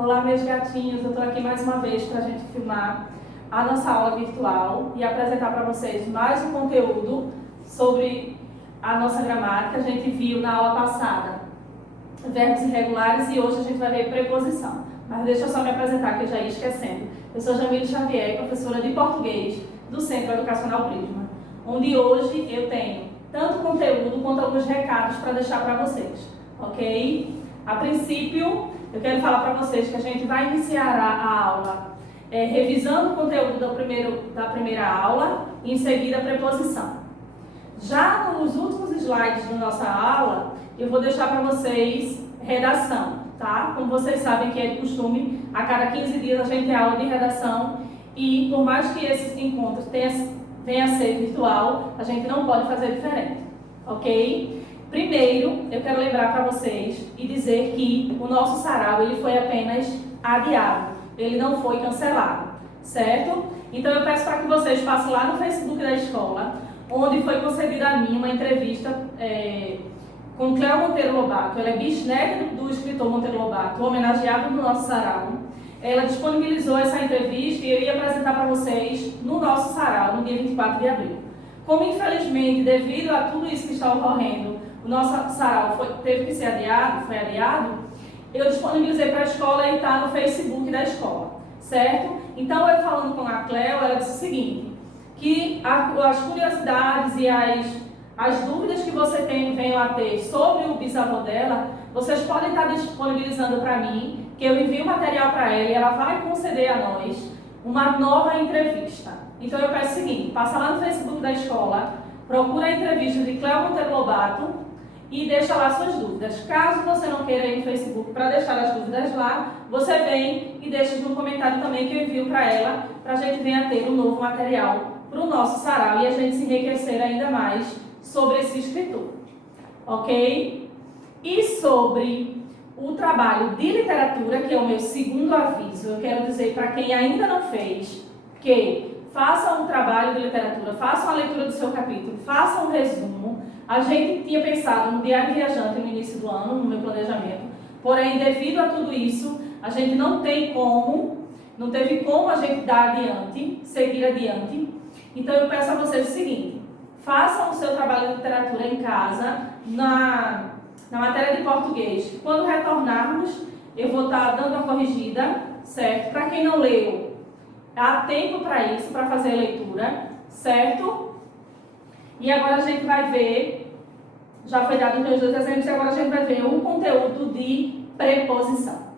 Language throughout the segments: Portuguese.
Olá, meus gatinhos, eu estou aqui mais uma vez para a gente filmar a nossa aula virtual e apresentar para vocês mais um conteúdo sobre a nossa gramática. A gente viu na aula passada verbos irregulares e hoje a gente vai ver preposição. Mas deixa eu só me apresentar que eu já ia esquecendo. Eu sou Jamile Xavier, professora de português do Centro Educacional Prisma, onde hoje eu tenho tanto conteúdo quanto alguns recados para deixar para vocês, ok? A princípio, eu quero falar para vocês que a gente vai iniciar a aula revisando o conteúdo da primeira aula e em seguida a preposição. Já nos últimos slides da nossa aula, eu vou deixar para vocês redação, tá? Como vocês sabem que é de costume, a cada 15 dias a gente tem aula de redação e por mais que esses encontros venha a ser virtual, a gente não pode fazer diferente, ok? Primeiro, eu quero lembrar para vocês e dizer que o nosso sarau ele foi apenas adiado, ele não foi cancelado, certo? Então eu peço para que vocês passem lá no Facebook da escola, onde foi concedida a mim uma entrevista com Cléo Monteiro Lobato. Ela é bisneta do escritor Monteiro Lobato, homenageado no nosso sarau. Ela disponibilizou essa entrevista e eu ia apresentar para vocês no nosso sarau, no dia 24 de abril. Como infelizmente, devido a tudo isso que está ocorrendo, o nosso sarau teve que ser adiado, eu disponibilizei para a escola e está no Facebook da escola, certo? Então, eu falando com a Cléo, ela disse o seguinte, que as curiosidades e as dúvidas que você venham a ter sobre o bisavô dela, vocês podem estar disponibilizando para mim, que eu envio o material para ela e ela vai conceder a nós uma nova entrevista. Então, eu peço o seguinte, passa lá no Facebook da escola, procura a entrevista de Cléo Monteiro Lobato, e deixa lá suas dúvidas. Caso você não queira ir no Facebook para deixar as dúvidas lá, você vem e deixa no comentário também que eu envio para ela, para a gente vir a ter um novo material para o nosso sarau e a gente se enriquecer ainda mais sobre esse escritor. Ok? E sobre o trabalho de literatura, que é o meu segundo aviso, eu quero dizer para quem ainda não fez, que faça um trabalho de literatura, faça uma leitura do seu capítulo, faça um resumo. A gente tinha pensado no Diário Viajante no início do ano, no meu planejamento, porém, devido a tudo isso, a gente não teve como a gente dar adiante, seguir adiante. Então, eu peço a vocês o seguinte, façam o seu trabalho de literatura em casa, na matéria de português. Quando retornarmos, eu vou estar dando a corrigida, certo? Para quem não leu, há tempo para isso, para fazer a leitura, certo? E agora a gente vai ver, já foi dado os 2 exemplos, e agora a gente vai ver o conteúdo de preposição.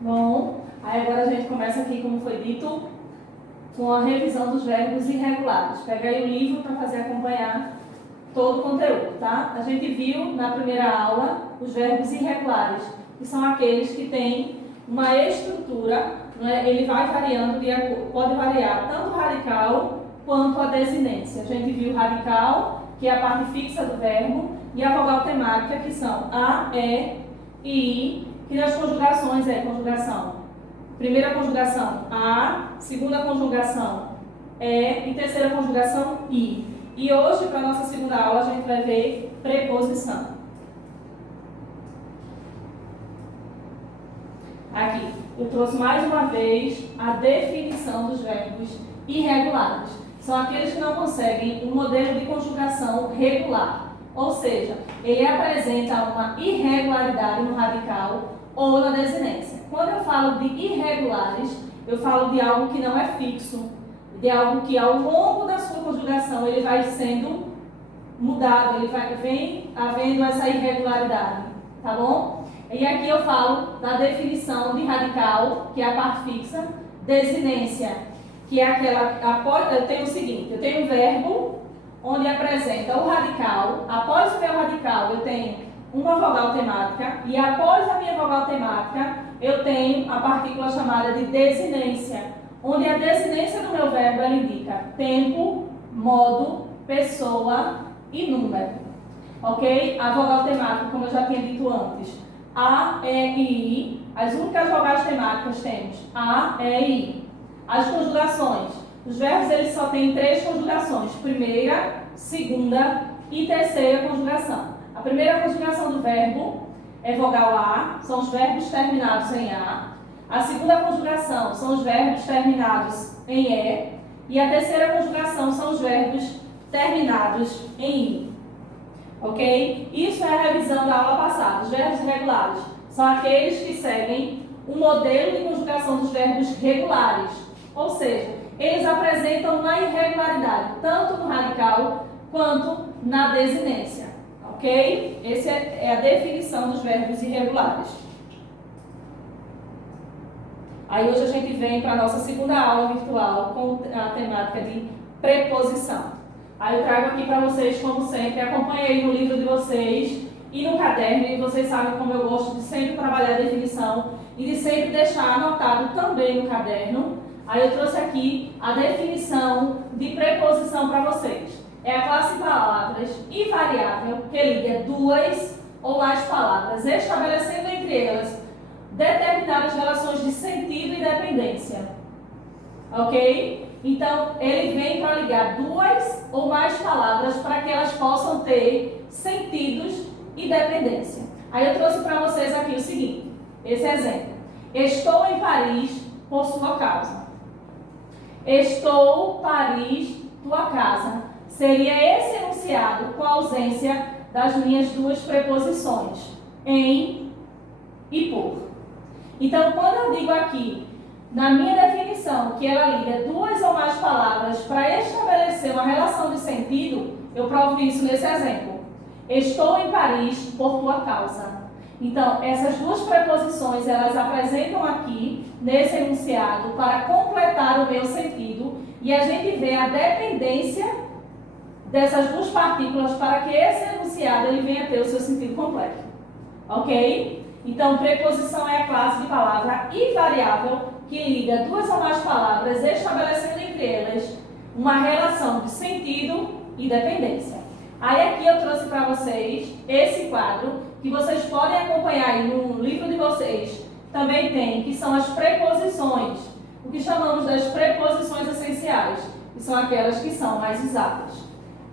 Bom, aí agora a gente começa aqui, como foi dito, com a revisão dos verbos irregulares. Pega aí o livro para fazer acompanhar todo o conteúdo, tá? A gente viu na primeira aula os verbos irregulares, que são aqueles que têm uma estrutura, né? Ele vai variando, pode variar tanto o radical quanto a desinência. A gente viu o radical, que é a parte fixa do verbo, e a vogal temática, que são a, e e i, que nas conjugações é conjugação. Primeira conjugação, a, segunda conjugação, e terceira conjugação, i. E hoje, para a nossa segunda aula, a gente vai ver preposição. Aqui, eu trouxe mais uma vez a definição dos verbos irregulares. São aqueles que não conseguem um modelo de conjugação regular. Ou seja, ele apresenta uma irregularidade no radical ou na desinência. Quando eu falo de irregulares, eu falo de algo que não é fixo, de algo que ao longo da sua conjugação ele vai sendo mudado, vem havendo essa irregularidade, tá bom? E aqui eu falo da definição de radical, que é a parte fixa, desinência, que é aquela, eu tenho o seguinte, eu tenho um verbo onde apresenta o radical, após o meu radical eu tenho uma vogal temática e após a minha vogal temática eu tenho a partícula chamada de desinência, onde a desinência do meu verbo ela indica tempo, modo, pessoa e número, ok? A vogal temática, como eu já tinha dito antes, a, e i, as únicas vogais temáticas temos a, e i. As conjugações, os verbos eles só têm 3 conjugações, primeira, segunda e terceira conjugação. A primeira conjugação do verbo é vogal a, são os verbos terminados em a. A segunda conjugação são os verbos terminados em E. E a terceira conjugação são os verbos terminados em I. Ok? Isso é a revisão da aula passada. Os verbos irregulares são aqueles que seguem o modelo de conjugação dos verbos regulares. Ou seja, eles apresentam uma irregularidade, tanto no radical quanto na desinência. Ok? Essa é a definição dos verbos irregulares. Aí hoje a gente vem para a nossa segunda aula virtual com a temática de preposição. Aí eu trago aqui para vocês, como sempre, acompanhei no livro de vocês e no caderno, e vocês sabem como eu gosto de sempre trabalhar a definição e de sempre deixar anotado também no caderno. Aí eu trouxe aqui a definição de preposição para vocês. É a classe de palavras invariável que liga duas ou mais palavras, estabelecendo entre elas determinadas relações de sentido e dependência. Ok? Então, ele vem para ligar duas ou mais palavras para que elas possam ter sentidos e dependência. Aí eu trouxe para vocês aqui o seguinte, esse exemplo. Estou em Paris por sua causa. Estou, Paris, tua casa. Seria esse enunciado com a ausência das minhas duas preposições, em e por. Então, quando eu digo aqui, na minha definição, que ela liga duas ou mais palavras para estabelecer uma relação de sentido, eu provo isso nesse exemplo. Estou em Paris por tua causa. Então, essas duas preposições, elas apresentam aqui, nesse enunciado, para completar o meu sentido, e a gente vê a dependência dessas duas partículas para que esse enunciado ele venha a ter o seu sentido completo. Ok? Então, preposição é a classe de palavra invariável que liga duas ou mais palavras, estabelecendo entre elas uma relação de sentido e dependência. Aí aqui eu trouxe para vocês esse quadro, que vocês podem acompanhar aí no livro de vocês. Também tem, que são as preposições, o que chamamos das preposições essenciais, que são aquelas que são mais exatas.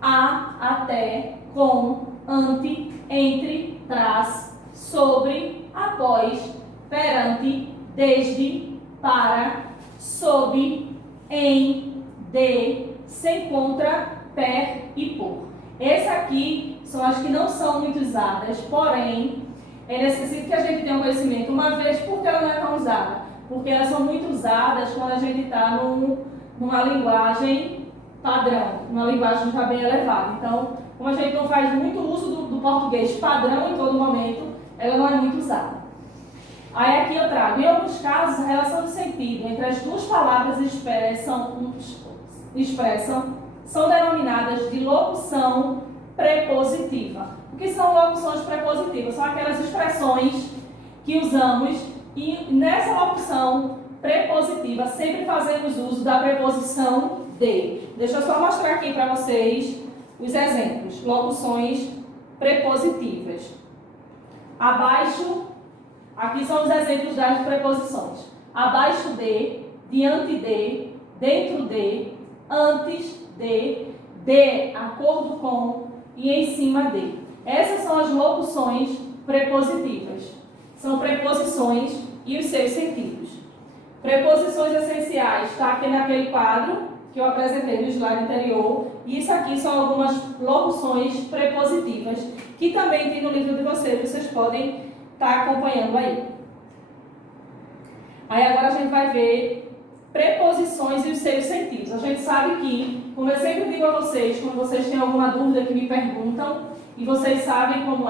A, até, com, ante, entre, tras, sobre, após, perante, desde, para, sob, em, de, se encontra, per e por. Esse aqui são as que não são muito usadas, porém, é necessário que a gente tenha um conhecimento uma vez, porque ela não é tão usada. Porque elas são muito usadas quando a gente está numa linguagem padrão, uma linguagem já bem elevada. Então, como a gente não faz muito uso do português padrão em todo momento, ela não é muito usada. Aí aqui eu trago, em alguns casos, a relação de sentido entre as duas palavras expressam são denominadas de locução prepositiva. O que são locuções prepositivas? São aquelas expressões que usamos e nessa locução prepositiva sempre fazemos uso da preposição de. Deixa eu só mostrar aqui para vocês os exemplos. Locuções prepositivas. Abaixo, aqui são os exemplos das preposições. Abaixo de, diante de, dentro de, antes de acordo com e em cima de. Essas são as locuções prepositivas. São preposições e os seus sentidos. Preposições essenciais, está aqui naquele quadro que eu apresentei no slide anterior. E isso aqui são algumas locuções prepositivas que também tem no livro de vocês podem estar acompanhando aí. Aí agora a gente vai ver preposições e os seus sentidos. A gente sabe que, como eu sempre digo a vocês, quando vocês têm alguma dúvida que me perguntam, e vocês sabem como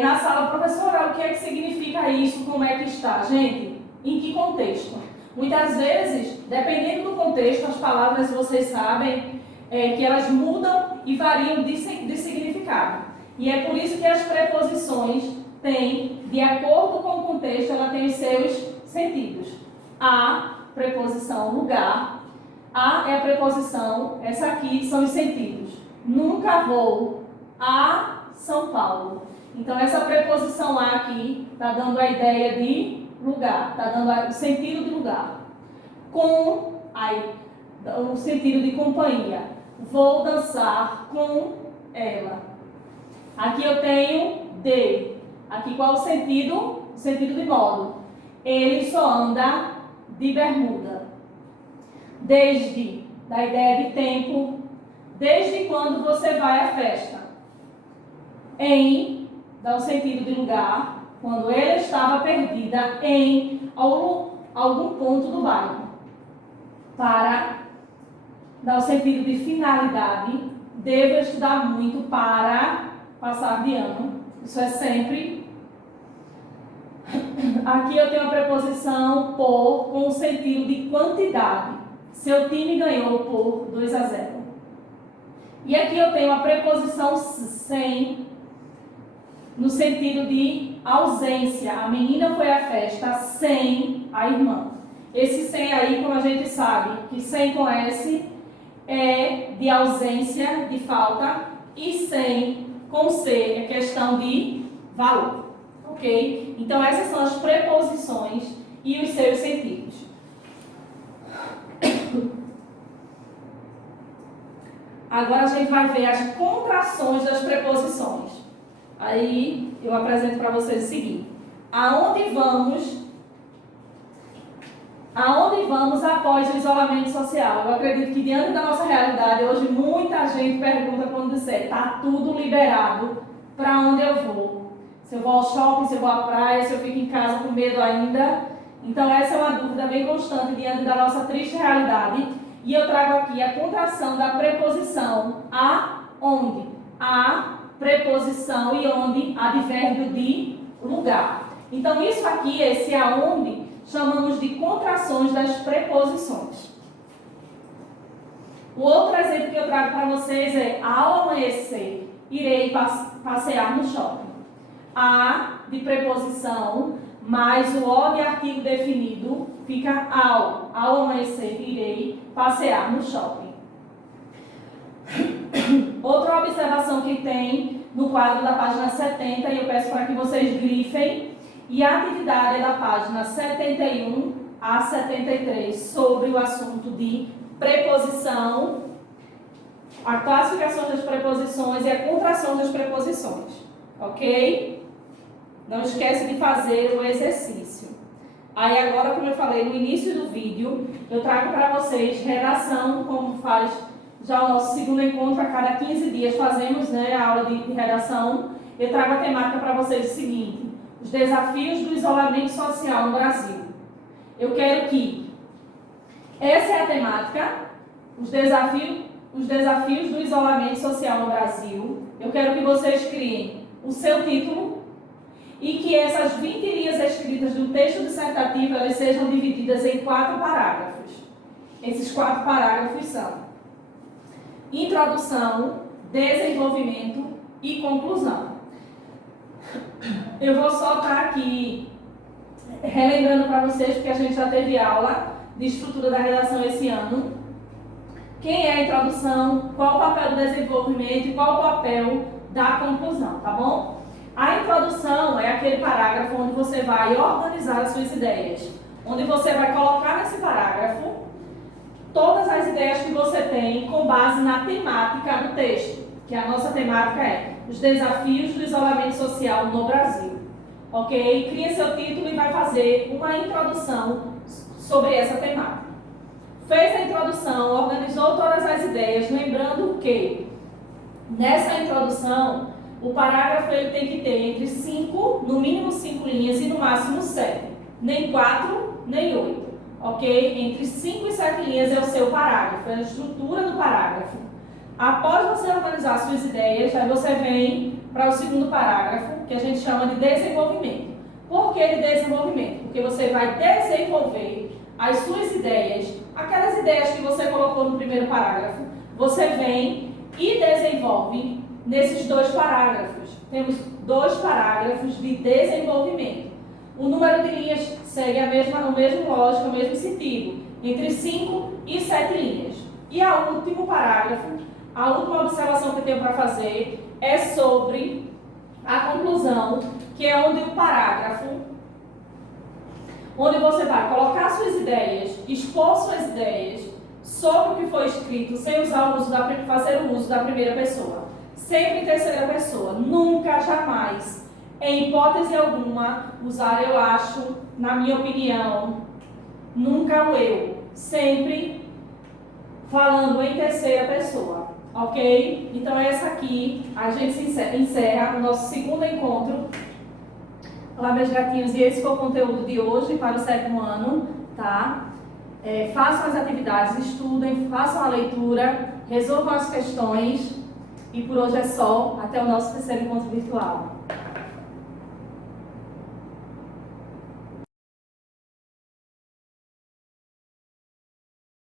na sala, professora, o que é que significa isso, como é que está? Gente, em que contexto? Muitas vezes, dependendo do contexto, as palavras vocês sabem que elas mudam e variam de significado. E é por isso que as preposições têm, de acordo com o contexto, ela tem os seus sentidos. A, preposição lugar. A é a preposição, essa aqui são os sentidos. Nunca vou a São Paulo. Então, essa preposição A aqui está dando a ideia de lugar, está dando o sentido de lugar. Com, aí, o sentido de companhia. Vou dançar com ela. Aqui eu tenho de. Aqui qual o sentido? O sentido de modo. ele só anda de bermuda. Desde da ideia de tempo, desde quando você vai à festa. Em, dá o sentido de lugar, quando ela estava perdida em algum ponto do bairro. Para, dá o sentido de finalidade, devo estudar muito para passar de ano. Isso é sempre. Aqui eu tenho a preposição por com o sentido de quantidade. Seu time ganhou por 2-0. E aqui eu tenho a preposição sem, no sentido de ausência. A menina foi à festa sem a irmã. Esse sem aí, como a gente sabe, que sem com S é de ausência, de falta, e sem com C é questão de valor. Ok? Então essas são as preposições e os seus sentidos. Agora a gente vai ver as contrações das preposições. Aí eu apresento para vocês o seguinte: aonde vamos após o isolamento social? Eu acredito que diante da nossa realidade, hoje muita gente pergunta quando disser, está tudo liberado, para onde eu vou? Se eu vou ao shopping, se eu vou à praia, se eu fico em casa com medo ainda? Então essa é uma dúvida bem constante diante da nossa triste realidade. E eu trago aqui a contração da preposição aonde. A preposição e onde advérbio de lugar. Então isso aqui, esse aonde, chamamos de contrações das preposições. O outro exemplo que eu trago para vocês é: ao amanhecer, irei passear no shopping. A de preposição, mais o O de artigo definido, fica ao. Ao amanhecer, irei passear no shopping. Outra observação que tem no quadro da página 70, e eu peço para que vocês grifem, e a atividade é da página 71 a 73, sobre o assunto de preposição, a classificação das preposições e a contração das preposições. Ok? Não esquece de fazer o exercício. Aí agora, como eu falei no início do vídeo, eu trago para vocês redação, como faz já o nosso segundo encontro, a cada 15 dias fazemos, né, a aula de redação. Eu trago a temática para vocês o seguinte: os desafios do isolamento social no Brasil. Eu quero que essa é a temática, os desafios do isolamento social no Brasil. Eu quero que vocês criem o seu título e que essas 20 linhas escritas do texto dissertativo elas sejam divididas em 4 parágrafos. Esses 4 parágrafos são introdução, desenvolvimento e conclusão. Eu vou só estar aqui relembrando para vocês, porque a gente já teve aula de estrutura da redação esse ano. Quem é a introdução, qual o papel do desenvolvimento e qual o papel da conclusão, tá bom? A introdução é aquele parágrafo onde você vai organizar as suas ideias, onde você vai colocar nesse parágrafo todas as ideias que você tem com base na temática do texto, que a nossa temática é os desafios do isolamento social no Brasil. Ok? Cria seu título e vai fazer uma introdução sobre essa temática. Fez a introdução, organizou todas as ideias, lembrando que nessa introdução o parágrafo ele tem que ter entre 5, no mínimo 5 linhas e no máximo 7. Nem 4, nem 8. Ok? Entre 5 e 7 linhas é o seu parágrafo, é a estrutura do parágrafo. Após você organizar suas ideias, aí você vem para o segundo parágrafo, que a gente chama de desenvolvimento. Por que de desenvolvimento? Porque você vai desenvolver as suas ideias, aquelas ideias que você colocou no primeiro parágrafo, você vem e desenvolve nesses 2 parágrafos. Temos 2 parágrafos de desenvolvimento. O número de linhas segue o mesmo lógico, o mesmo sentido, entre 5 e 7 linhas. E o último parágrafo, a última observação que eu tenho para fazer é sobre a conclusão, que é onde o parágrafo, onde você vai colocar suas ideias, expor suas ideias sobre o que foi escrito, sem usar fazer o uso da primeira pessoa. Sempre em terceira pessoa, nunca, jamais em hipótese alguma, usar eu acho, na minha opinião, nunca o eu, sempre falando em terceira pessoa, ok? Então essa aqui, a gente encerra o nosso segundo encontro. Olá, meus gatinhos, e esse foi o conteúdo de hoje para o 7º ano, tá? Façam as atividades, estudem, façam a leitura, resolvam as questões, e por hoje é só. Até o nosso terceiro encontro virtual.